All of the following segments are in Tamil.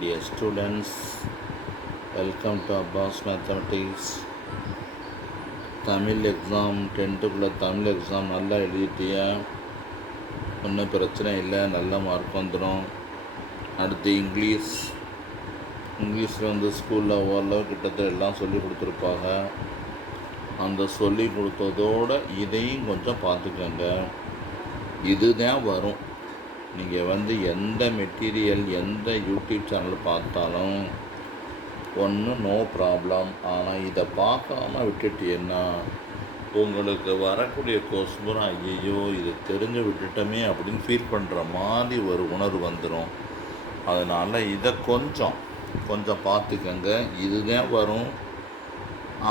Dear students, welcome to Abbas Mathematics. Tamil exam 10th Tamil exam நல்லா எழுதிட்டியா? ஒன்றும் பிரச்சனை இல்லை, நல்ல மார்க் வந்துடும். அடுத்து இங்கிலீஷில் வந்து ஸ்கூலில் ஓரளவு கிட்டத்தட்ட எல்லாம் சொல்லி கொடுத்துருப்பாங்க. அந்த சொல்லி கொடுத்ததோடு இதையும் கொஞ்சம் பார்த்துக்கோங்க. இதுதான் வரும். நீங்கள் வந்து எந்த மெட்டீரியல் எந்த யூடியூப் சேனல் பார்த்தாலும் ஒன்றும் நோ ப்ராப்ளம். ஆனால் இதை பார்க்காம விட்டுட்டீங்கன்னா உங்களுக்கு வரக்கூடிய கொஸ்டின் ஐயோ இது தெரிஞ்சு விட்டுட்டோமே அப்படின்னு ஃபீல் பண்ணுற மாதிரி ஒரு உணர்வு வந்துடும். அதனால் இதை கொஞ்சம் பார்த்துக்கங்க. இதுதான் வரும்.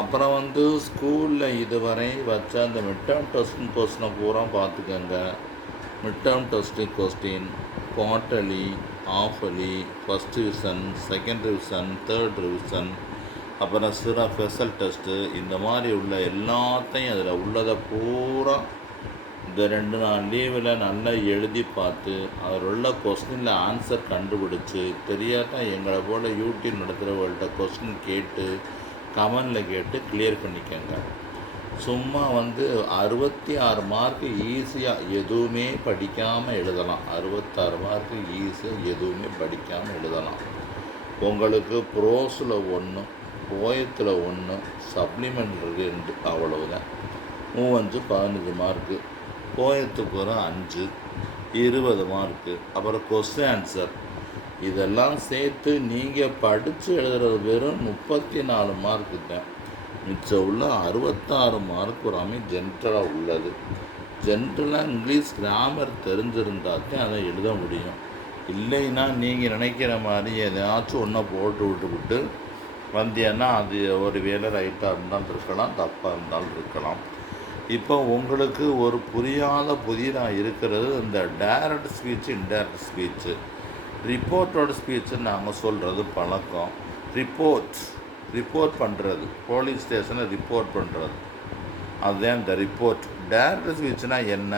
அப்புறம் வந்து ஸ்கூலில் இதுவரை வச்ச அந்த மிட் டேர்ம் கொஸ்டினை பூரா பார்த்துக்கங்க. Mid term question quarterly, half yearly, first revision, second revision, third revision, அப்புறம் சில ஸ்பெஷல் டெஸ்ட்டு, இந்த மாதிரி உள்ள எல்லாத்தையும் அதில் உள்ளதை பூரா இந்த 2 நாள் லீவில் நல்லா எழுதி பார்த்து அதில் உள்ள கொஸ்டினில் ஆன்சர் கண்டுபிடிச்சி தெரியாட்டா எங்களை போல் யூடியூப் நடத்துகிறவங்கள்ட்ட கொஸ்டின் கேட்டு கமெண்டில் கேட்டு கிளியர் பண்ணிக்கோங்க. சும்மா வந்து 66 மார்க்கு ஈஸியாக எதுவுமே படிக்காமல் எழுதலாம். 66 மார்க்கு ஈஸியாக எதுவுமே படிக்காமல் எழுதலாம். உங்களுக்கு ப்ரோஸில் 1, போயத்தில் 1, சப்ளிமெண்ட் 2, அவ்வளவுதான். 15 மார்க்கு. போயத்துக்கு ஒரு 5, 20 மார்க்கு. அப்புறம் கொஸ்டின் ஆன்சர் இதெல்லாம் சேர்த்து நீங்கள் படித்து எழுதுறது வெறும் 34 மார்க்கு தான். மிச்சம் உள்ள 66 மார்க் வராமே ஜென்ரலாக உள்ளது. ஜென்ரலாக இங்கிலீஷ் கிராமர் தெரிஞ்சிருந்தாத்தான் அதை எழுத முடியும். இல்லைன்னா நீங்கள் நினைக்கிற மாதிரி எதாச்சும் ஒன்றை போட்டு விட்டு வந்தீங்கன்னா அது ஒரு வேலை ரைட்டாக இருந்தாலும் இருக்கலாம், தப்பாக இருந்தாலும் இருக்கலாம். இப்போ உங்களுக்கு ஒரு புதிராக இருக்கிறது இந்த டைரக்ட் ஸ்பீச்சு, இன்டைரக்ட் ஸ்பீச்சு. ரிப்போர்ட்டோட ஸ்பீச்சுன்னு நாங்கள் சொல்கிறது பழக்கம். ரிப்போர்ட் பண்ணுறது, போலீஸ் ஸ்டேஷனை ரிப்போர்ட் பண்ணுறது, அதுதான் இந்த ரிப்போர்ட். டைரக்ட் ஸ்பீச்சுனா என்ன?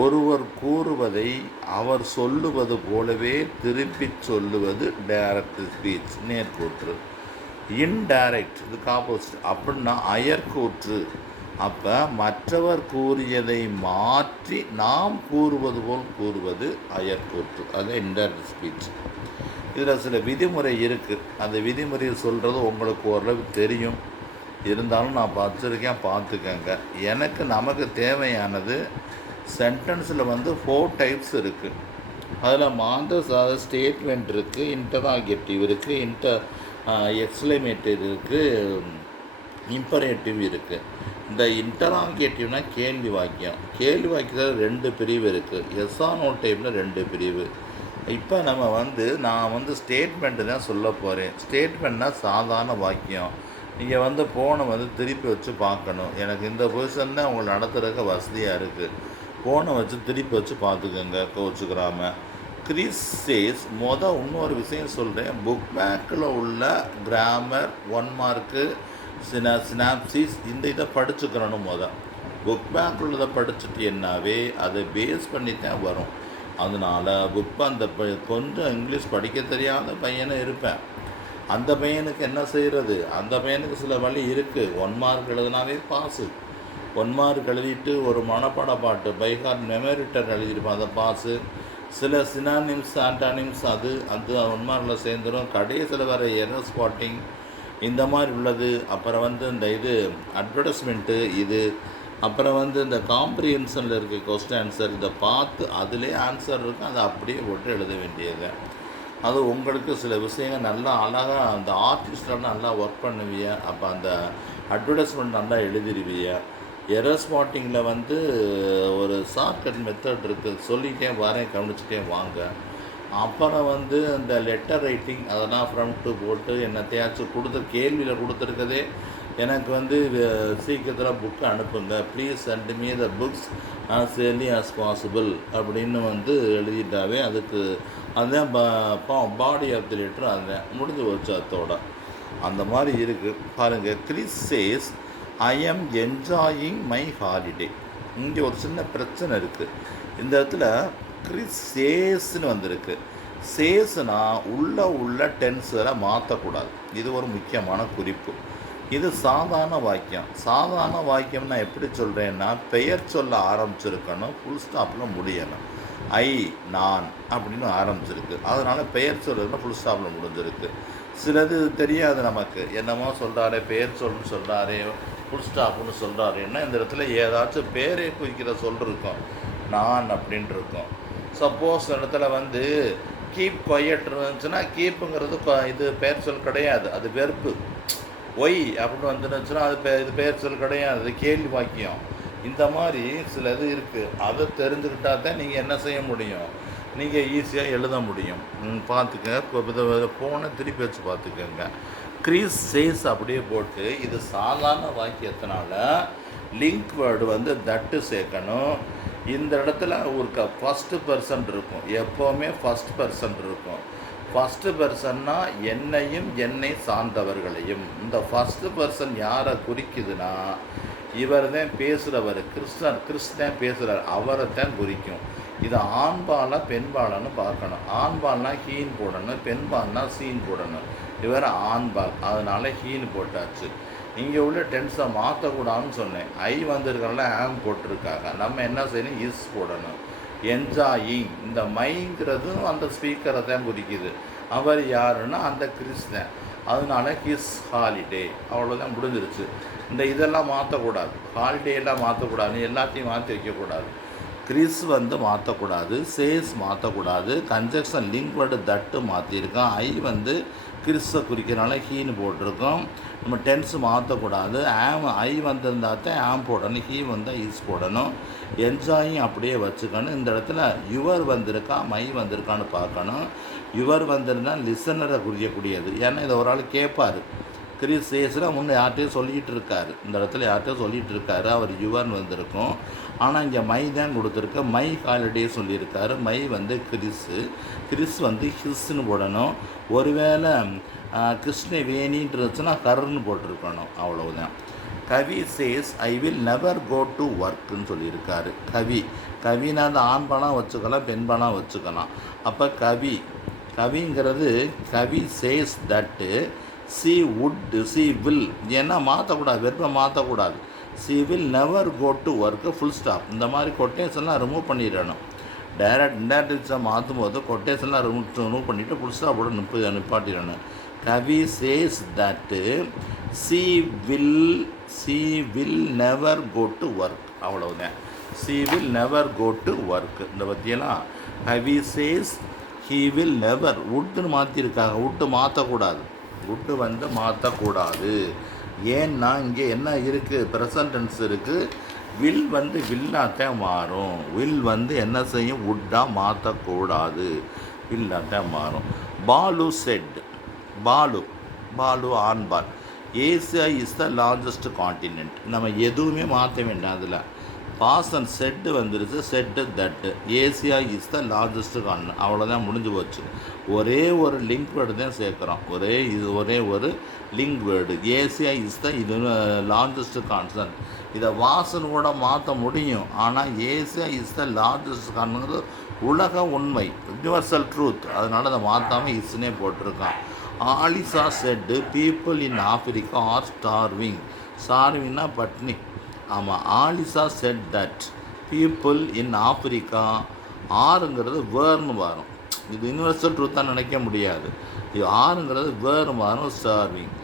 ஒருவர் கூறுவதை அவர் சொல்லுவது போலவே திருப்பி சொல்லுவது டைரக்ட் ஸ்பீச், நேர்கூற்று. இன்டைரக்ட் இதுக்கு ஆப்போசிட். அப்படின்னா அயர்கூற்று. அப்போ மற்றவர் கூறியதை மாற்றி நாம் கூறுவது போல் கூறுவது அயர்கூற்று, அது இன்டைரக்ட் ஸ்பீச். இதில் சில விதிமுறை இருக்குது. அந்த விதிமுறையை சொல்கிறது உங்களுக்கு ஓரளவு தெரியும். இருந்தாலும் நான் வச்சுருக்கேன், பார்த்துக்கங்க. நமக்கு தேவையானது சென்டென்ஸில் வந்து 4 டைப்ஸ் இருக்குது. அதில் மாத ஸ்டேட்மெண்ட் இருக்குது, இன்டராகேட்டிவ் இருக்குது, எக்ஸ்க்ளமேட்டிவ் இருக்குது, இம்பரேட்டிவ் இருக்குது. இந்த இன்டராகேட்டிவ்னா கேள்வி வாக்கியம். கேள்வி வாக்கியத்தில் 2 பிரிவு இருக்குது. எஸ் ஆர் நோ டைப்பில் 2 பிரிவு. இப்போ நான் வந்து ஸ்டேட்மெண்ட்டு தான் சொல்ல போகிறேன். ஸ்டேட்மெண்ட்னா சாதாரண வாக்கியம். நீங்கள் வந்து ஃபோனை வந்து திருப்பி வச்சு பார்க்கணும். எனக்கு இந்த பொசிஷன் தான் உங்களை நடத்துகிறதுக்கு வசதியாக இருக்குது. ஃபோனை வச்சு திருப்பி வச்சு பார்த்துக்கோங்க, கோச்சுக்கிறாமல். கிறிஸ் சேஸ் இன்னொரு விஷயம் சொல்கிறேன். புக் பேக்கில் உள்ள கிராமர் 1 மார்க்கு, சினாப்சிஸ் இந்த இதை படிச்சுக்கிறணும். புக் பேக்கில் உள்ளதை படிச்சுட்டீங்கன்னாவே அதை பேஸ் பண்ணி தான் வரும். அதனால் அந்த கொஞ்சம் இங்கிலீஷ் படிக்க தெரியாத பையனை இருப்பேன். அந்த பையனுக்கு என்ன செய்கிறது? அந்த பையனுக்கு சில வழி இருக்குது. 1 மார்க் எழுதினாவே பாஸு. 1 மார்க் எழுதிட்டு ஒரு மனப்பாட பாட்டு பைஹார்ட் மெமரிட்டர் எழுதியிருப்பான், அதை பாஸு. சில சினானிம்ஸ், ஆன்டானிம்ஸ் அது 1 மார்க்கில் சேர்ந்துடும். கடைசியில் வர எரர் ஸ்பாட்டிங் இந்த மாதிரி உள்ளது. அப்புறம் இந்த அட்வர்டைஸ்மெண்ட்டு இது. அப்புறம் இந்த காம்ப்ரிஹென்ஷனில் இருக்க கொஸ்டின் ஆன்சர் இதை பார்த்து அதிலே ஆன்சர் இருக்கும், அதை அப்படியே போட்டு எழுத வேண்டியது. அது உங்களுக்கு சில விஷயங்கள் நல்லா அழகாக அந்த ஆர்டிஸ்டெலாம் நல்லா ஒர்க் பண்ணுவீங்க. அப்போ அந்த அட்வர்டைஸ்மெண்ட் நல்லா எழுதிடுவீங்க. எரர் ஸ்பாட்டிங்கில் ஒரு ஷார்ட்கட் மெத்தட் இருக்குது, சொல்லிகிட்டே வரேன், கவனிச்சுட்டே வாங்க. அப்புறம் இந்த லெட்டர் ரைட்டிங் அதெல்லாம் ஃப்ரண்ட்டு போட்டு என்னத்தையாச்சும் கேள்வியில் கொடுத்துருக்கதே எனக்கு சீக்கிரத்தில் புக்கு அனுப்புங்க, please send me the books as early as possible அப்படின்னு எழுதிட்டாவே அதுதான் பாடி ஆஃப் தி லெட்டர். அதுதான் முடிஞ்சு வச்சு அதோட அந்த மாதிரி இருக்குது. பாருங்கள், Chris says I am enjoying my holiday. இங்கே ஒரு சின்ன பிரச்சனை இருக்குது. இந்த இடத்துல கிறிஸ் சேஸ்ன்னு வந்திருக்கு. சேஸ்னா உள்ள டென்ஸரை மாற்றக்கூடாது. இது ஒரு முக்கியமான குறிப்பு. இது சாதாரண வாக்கியம். சாதாரண வாக்கியம் நான் எப்படி சொல்கிறேன்னா, பெயர் சொல்ல ஆரம்பிச்சிருக்கணும், ஃபுல் ஸ்டாப்பில் முடியணும். ஐ, நான் அப்படின்னு ஆரம்பிச்சிருக்கு, அதனால் பெயர் சொல்லுன்னா ஃபுல் ஸ்டாப்பில் முடிஞ்சிருக்கு. சிலது தெரியாது நமக்கு, என்னமோ சொல்கிறாரே பெயர் சொல்லுன்னு சொல்கிறாரே ஃபுல் ஸ்டாப்னு சொல்கிறாருன்னா இந்த இடத்துல ஏதாச்சும் பேரை குறிக்கிற சொல் இருக்கும், நான் அப்படின்ட்டு இருக்கும். சப்போஸ் இடத்துல வந்து கீப் குவையட் இருந்துச்சுன்னா, கீப்புங்கிறது இது பெயர் சொல் கிடையாது, அது வெறுப்பு. ஒய் அப்படின்னு வந்துருந்துச்சுன்னா அது இது பெயர் சொல் கிடையாது, அது கேள்வி வாக்கியம். இந்த மாதிரி சில இது இருக்குது. அதை தெரிஞ்சுக்கிட்டா தான் நீங்கள் என்ன செய்ய முடியும், நீங்கள் ஈஸியாக எழுத முடியும். பார்த்துக்க, போன திருப்பி வச்சு பார்த்துக்கோங்க. கிறிஸ் சேஸ் அப்படியே போட்டு, இது சாதாரண வாக்கியத்தினால லிங்க் வேர்டு வந்து தட்டு சேர்க்கணும். இந்த இடத்துல ஒரு ஃபஸ்ட்டு பர்சன் இருக்கும், எப்போவுமே ஃபஸ்ட் பர்சன் இருக்கும். ஃபஸ்ட்டு பர்சன்னா என்னையும் என்னை சார்ந்தவர்களையும். இந்த ஃபஸ்ட்டு பர்சன் யாரை குறிக்குதுன்னா, இவர் தான் பேசுகிறவர், கிறிஸ்தான் பேசுகிறார், அவரை தான் குறிக்கும். இது ஆண்பாலா பெண்பாலான்னு பார்க்கணும். ஆண்பால்னா ஹீன் போடணும், பெண்பால்னா சீன் போடணும். இவர் ஆண்பால், அதனால் ஹீன் போட்டாச்சு. இங்கே உள்ள டென்ஸை மாற்றக்கூடாதுன்னு சொன்னேன். ஐ வந்திருக்கிறனால ஆம் போட்டிருக்காங்க, நம்ம என்ன செய்யணும், இஸ் போடணும். என்ஜாயிங், இந்த மைங்கிறதும் அந்த ஸ்பீக்கரை தான் குறிக்குது. அவர் யாருன்னா அந்த கிறிஸ்தான், அதனால ஹிஸ் ஹாலிடே, அவ்வளோதான் முடிஞ்சிருச்சு. இந்த இதெல்லாம் மாற்றக்கூடாது, ஹாலிடேலாம் மாற்றக்கூடாது, எல்லாத்தையும் மாற்றி வைக்கக்கூடாது. கிறிஸ் வந்து மாற்றக்கூடாது, சேஸ் மாற்றக்கூடாது, கன்ஜெக்ஷன் லிங்க் வேர்டு தட்டு மாற்றிருக்கோம். ஐ வந்து கிறிஸை குறிக்கிறனால ஹீன்னு போட்டிருக்கோம். நம்ம டென்ஸ் மாற்றக்கூடாது. ஆம் ஐ வந்திருந்தா தான் ஆம் போடணும், ஹீ வந்தால் இஸ் போடணும். என்ஜாயும் அப்படியே வச்சுக்கணும். இந்த இடத்துல யுவர் வந்திருக்கா மை வந்திருக்கான்னு பார்க்கணும். யுவர் வந்திருந்தால் லிசனரை குறிக்கக்கூடியது, ஏன்னா இதை ஒரு ஆள் கேட்பார். கிறிஸ் சேஸில் முன்னே யார்கிட்டையும் சொல்லிகிட்டு இருக்காரு, இந்த இடத்துல யார்கிட்டையும் சொல்லிகிட்டு இருக்காரு, அவர் யுவர்னு வந்திருக்கும். ஆனால் இங்கே மை தான் கொடுத்துருக்கு, மை ஹாலிடே சொல்லியிருக்காரு. மை வந்து கிறிஸ் வந்து ஹிஸ்ன்னு போடணும். ஒருவேளை கிருஷ்ணவேணின்னு இருந்துச்சுன்னா கருன்னு போட்டிருக்கணும், அவ்வளவுதான். Kavi says I will never go to ஒர்க்குன்னு சொல்லியிருக்காரு. கவினா அந்த ஆண்பானாக வச்சுக்கலாம், பெண்பானாக வச்சுக்கலாம். அப்போ கவிங்கிறது Kavi says that she will, ஏன்னா மாற்றக்கூடாது, வெறுப்பை மாற்றக்கூடாது. She will never go to work, full stop. இந்த மாதிரி கொட்டேஷன்லாம் ரிமூவ் பண்ணிடணும். இன்டைரக்டாக மாற்றும் போது கொட்டேஷன்லாம் ரிமூவ் பண்ணிவிட்டு ஃபுல் ஸ்டாப்போட நிப்பாட்டிடணும். Kavi says that she will never go to work, அவ்வளவுதான். She will never go to work. இந்த பற்றியெல்லாம் Kavi says he will never, வுட்டுன்னு மாற்றிருக்காங்க, வுட்டு மாற்றக்கூடாது, வுட்டு வந்து மாற்றக்கூடாது. ஏன்னா இங்கே என்ன இருக்குது, ப்ரெசன்ட் டென்ஸ் இருக்குது. வில் வந்து வில்லாத்தான் மாறும். வில் வந்து என்ன செய்யும், வுட்டாக மாற்றக்கூடாது, வில்லாத்தான் மாறும். பாலு செட், பாலு ஆண்பால். Asia is the largest continent. நம்ம எதுவுமே மாற்ற வேண்டாம். அதில் பாசன் செட்டு வந்துருச்சு, செட்டு தட்டு. Asia is the largest continent, அவ்வளோதான், முடிஞ்சு போச்சு. ஒரே ஒரு லிங்க் வேர்டு தான் சேர்க்குறோம், ஒரே ஒரு link word. Asia is the இது லார்ஜஸ்ட் கான்சன்ட். இதை வாசன் கூட மாற்ற முடியும், ஆனால் Asia is the largest continent உலக உண்மை, யூனிவர்சல் ட்ரூத், அதனால் அதை மாற்றாமல் இஸ்னே போட்டிருக்கான். Alisa said people in Africa are ஸ்டார்விங்னா பட்னி. ஆமாம், Alisa said that people in Africa, ஆறுங்கிறது வேர்னு வரும். இது யூனிவர்சல் ட்ரூத்தாக நினைக்க முடியாது, இது ஆறுங்கிறது வேர்னு வரும், starving.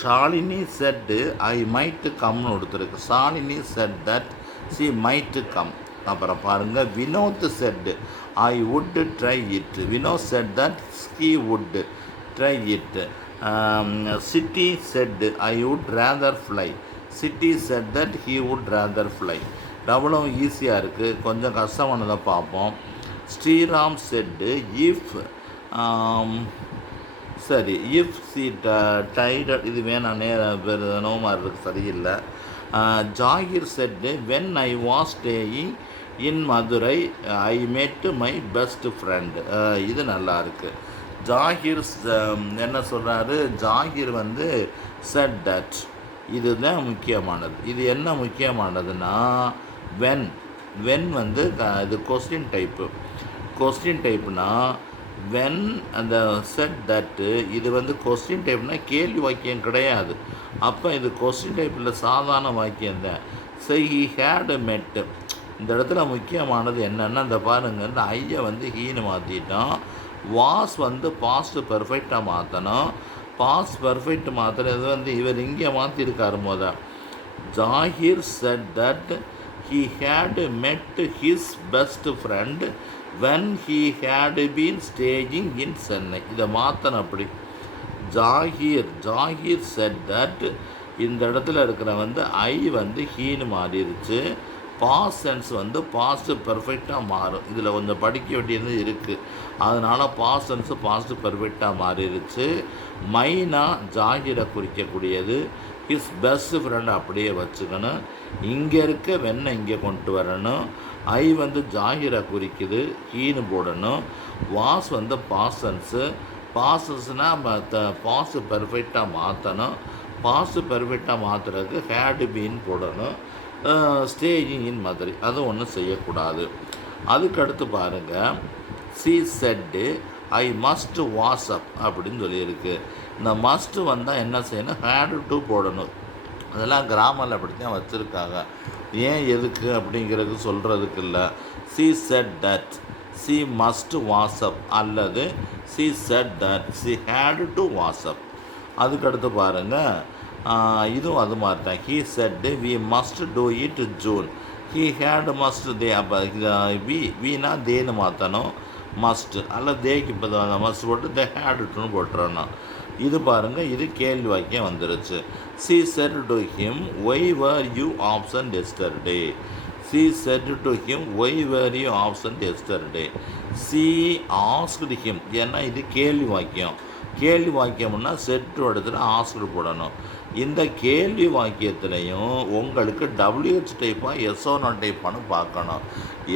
Shalini said I might கம்னு கொடுத்துருக்கு. Shalini said that she might come. அப்புறம் பாருங்கள், Vinod said I would try it. Vinod said that he would try it. Chitti said I would rather fly. Chitti said that he would rather fly. எவ்வளோ ஈஸியாக இருக்குது, கொஞ்சம் கஷ்டமானதை பார்ப்போம். ஸ்ரீராம் செட்டு இஃப், சரி, இஃப் சி டைடட், இது வேணாம், நோமாக இருக்குது, சரியில்லை. Zakir said when I was staying in Madurai I met my best friend. இது நல்லா இருக்குது. ஜாகிர் என்ன சொல்கிறாரு, ஜாகிர் வந்து செட் தட், இதுதான் முக்கியமானது. இது என்ன முக்கியமானதுன்னா, வென் வந்து இது கொஸ்டின் டைப்புனா வென் அந்த செட் தட்டு இது வந்து கொஸ்டின் டைப்னா கேள்வி வாக்கியம் கிடையாது. அப்போ இது கொஸ்டின் டைப்பில் சாதாரண வாக்கியம் தான். ஸோ ஹி ஹேட் மெட். இந்த இடத்துல முக்கியமானது என்னென்னா இந்த பாருங்கள், இந்த ஐயை வந்து ஹீன்னு மாற்றிட்டோம். வாஸ் வந்து பாஸ்ட் பெர்ஃபெக்டாக மாற்றணும். பாஸ்ட் பெர்ஃபெக்ட் மாற்றுறது வந்து இவர் இங்கே மாற்றிருக்காரு Zakir said that he had met his best friend when he had been staying in Chennai. இதை மாற்றணும் அப்படி. ஜாகிர் செட் தட் இந்த இடத்துல இருக்கிற வந்து ஐ வந்து ஹீன்னு மாறிடுச்சு. பாஸ்ட் சென்ஸ் வந்து பாஸ்ட் பெர்ஃபெக்டாக மாறும். இதில் கொஞ்சம் படிக்க வேண்டியது இருக்குது. அதனால் பாஸ்ட் சென்ஸு பாஸ்ட் பெர்ஃபெக்டாக மாறிடுச்சு. மைனா ஜாகிரை குறிக்கக்கூடியது. ஹிஸ் பெஸ்ட் ஃப்ரெண்ட் அப்படியே வச்சுக்கணும். இங்கே இருக்க வெண்ணை இங்கே கொண்டு வரணும். ஐ வந்து ஜாகிரை குறிக்குது, ஹீன்னு போடணும். வாஸ் வந்து பாஸ்ட் சென்ஸு. பாஸ்ட் சென்ஸ்னால் பாஸ்ட் பெர்ஃபெக்டாக மாற்றணும். பாஸ்ட் பெர்ஃபெக்டாக மாற்றுறதுக்கு ஹேடு பீன் போடணும். ஸ்டேயிங் இன் மதுரை அது ஒன்றும் செய்யக்கூடாது. அதுக்கடுத்து பாருங்கள், C set I must WhatsApp அப்படின்னு சொல்லியிருக்கு. இந்த மஸ்ட்டு வந்தால் என்ன செய்யணும், ஹேடு டு போடணும். அதெல்லாம் கிராமரில் அப்படி தான் வச்சுருக்காங்க. ஏன் எதுக்கு அப்படிங்கிறது சொல்கிறதுக்கு இல்லை. She said that she must WhatsApp அல்லது she said that she had to WhatsApp. அதுக்கடுத்து பாருங்கள், இதுவும் அது மாதிரி தான். He said we must do it June. He had must they. அப்போ வீணா தேன்னு மாற்றணும். மஸ்ட்டு அல்ல தேக்கு இப்போ மஸ்ட் போட்டு தே ஹேடுன்னு போட்டுறணும். இது பாருங்கள், இது கேள்வி வாக்கியம் வந்துருச்சு. She said to him why were you absent yesterday. She said to him why were you absent yesterday. She asked him. ஏன்னா இது கேள்வி வாக்கியம். கேள்வி வாக்கியம்னா செட்டு இடத்துல ஆஸ்க்டு போடணும். இந்த கேள்வி வாக்கியத்துலேயும் உங்களுக்கு WH டைப்பாக எஸ்ஆனோ டைப்பானு பார்க்கணும்.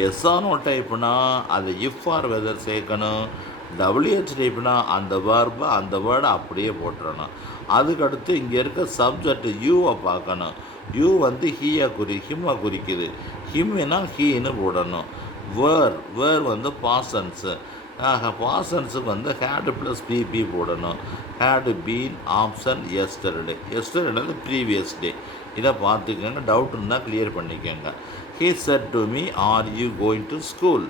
எஸ்ஆனோ டைப்புனா அது இஃப் ஆர் வெதர் சேர்க்கணும். WH டைப்னா அந்த வேர்பை அந்த வேர்டை அப்படியே போட்டுறணும். அதுக்கடுத்து இங்கே இருக்க சப்ஜெக்ட் யூவை பார்க்கணும். யூ வந்து ஹிம்மை குறிக்குது. ஹிம்னா ஹீன்னு போடணும். வேர் வந்து பாசன்ஸு. பாசன்ஸுக்கு வந்து ஹேடு ப்ளஸ் பிபி போடணும். Had been option yesterday. Yesterday previous day. இதை பார்த்துக்கோங்க, டவுட் இருந்தால் கிளியர் பண்ணிக்கோங்க. He set to me are you going to school.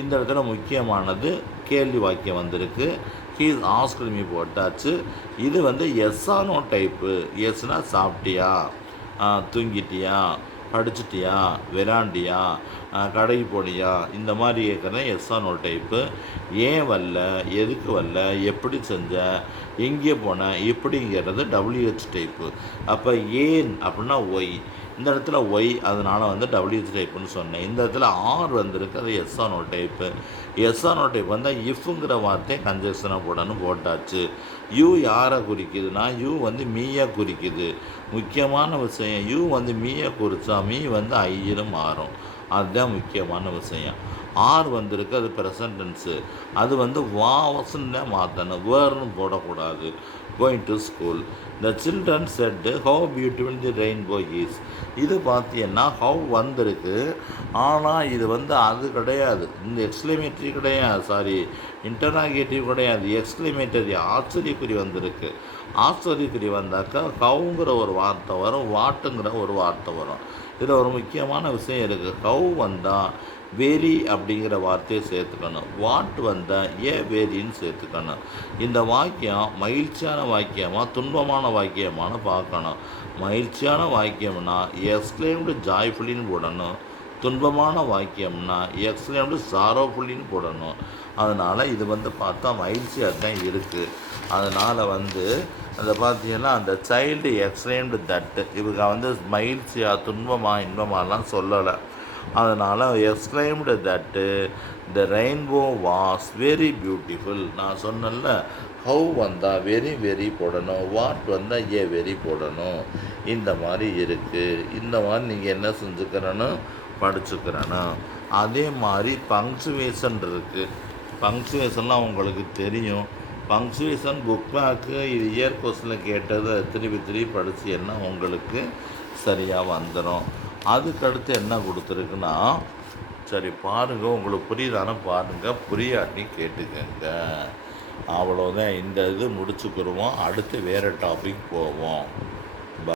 இந்த இடத்துல முக்கியமானது கேள்வி வாக்கியம் வந்திருக்கு. ஹீ ஆஸ்க்டு மீ போட்டாச்சு. இது வந்து எஸ்ஆனோ டைப்பு. எஸ்னால் சாப்பிட்டியா, தூங்கிட்டியா, படிச்சிட்டியா, விளாண்டியா, கடைக்கு போனியா, இந்த மாதிரி கேட்குறேன் எஸ்ஆனோ டைப்பு. ஏன் வரல, எதுக்கு வரல, எப்படி செஞ்ச, எங்கே போன, இப்படிங்கிறது WH டைப்பு. அப்போ ஏன் அப்படின்னா ஒய். இந்த இடத்துல ஒய், அதனால் வந்து WH டைப்புன்னு சொன்னேன். இந்த இடத்துல ஆர் வந்திருக்கு, அது எஸ்ஆனோ டைப்பு. எஸ்ஆனோ டைப் வந்தால் இஃப்ங்கிற வார்த்தையை கன்ஜெக்ஷனாக போடணும், போட்டாச்சு. யூ யாரை குறிக்குதுன்னா யூ வந்து மீயை குறிக்குது. முக்கியமான விஷயம், யூ வந்து மீயை குறித்தா மீ வந்து ஐன்னு மாறும். அதுதான் முக்கியமான விஷயம். ஆர் வந்திருக்கு, அது ப்ரெசன்ட் டென்ஸு. அது வந்து வாஸ்ன்னு தான் மாற்றணும், வேர்னு போடக்கூடாது. Going to school. The children set how beautiful the rainbow is. இது பார்த்தீங்கன்னா ஹவு வந்திருக்கு. ஆனால் இது வந்து அது கிடையாது, இந்த எக்ஸ்க்ளமேட்டரி கிடையாது, சாரி இன்டராகேட்டிவ் கிடையாது, எக்ஸ்க்ளமேட்டரி ஆச்சரியக்குறி வந்திருக்கு. ஆச்சரியக்குறி வந்தாக்கா ஹவுங்கிற ஒரு வார்த்தை வரும், வாட்டுங்கிற ஒரு வார்த்தை வரும். இதில் ஒரு முக்கியமான விஷயம் இருக்குது. ஹவு வந்தால் வெரி அப்படிங்கிற வார்த்தையை சேர்த்துக்கணும். வாட் வந்தால் வெரின்னு சேர்த்துக்கணும். இந்த வாக்கியம் மகிழ்ச்சியான வாக்கியமாக துன்பமான வாக்கியமானு பார்க்கணும். மகிழ்ச்சியான வாக்கியம்னா எக்ஸ்க்ளைம்டு ஜாய்ஃபுல்லின்னு போடணும். துன்பமான வாக்கியம்னா எக்ஸ்க்ளைம்டு சாரோஃபுல்லின்னு போடணும். அதனால் இது வந்து பார்த்தா மகிழ்ச்சியாக தான் இருக்குது. அதனால் வந்து அதை பார்த்தீங்கன்னா அந்த சைல்டு எக்ஸ்க்ளைம்டு தட்டு, இவங்க வந்து மகிழ்ச்சியாக துன்பமாக இன்பமாலாம் சொல்லலை. அதனால் எக்ஸ்க்ளைம்டு தட்டு த ரெயின்போ வாஸ் வெரி பியூட்டிஃபுல். நான் சொன்னேன்ல, ஹவு வந்தால் வெரி வெரி போடணும், வாட் வந்தால் வெரி போடணும். இந்த மாதிரி இருக்குது. இந்த மாதிரி நீங்கள் என்ன செஞ்சுக்கிறணும், படிச்சுக்கிறணும். அதே மாதிரி பங்க்சுவேஷன் இருக்குது. பங்க்சுவேஷன்லாம் உங்களுக்கு தெரியும். பங்க்சுவேஷன் புக் பேக்கு இது இயர் கொஸ்டினில் கேட்டதை திருப்பி படிச்சீங்கன்னா உங்களுக்கு சரியாக வந்துடும். அதுக்கடுத்து என்ன கொடுத்துருக்குன்னா சரி பாருங்கள், உங்களுக்கு புரியுதானு பாருங்கள், புரியாட்டி கேட்டுக்கங்க. அவ்வளோதான். இந்த இது முடிச்சுக்கிருவோம். அடுத்து வேறு டாபிக் போவோம்.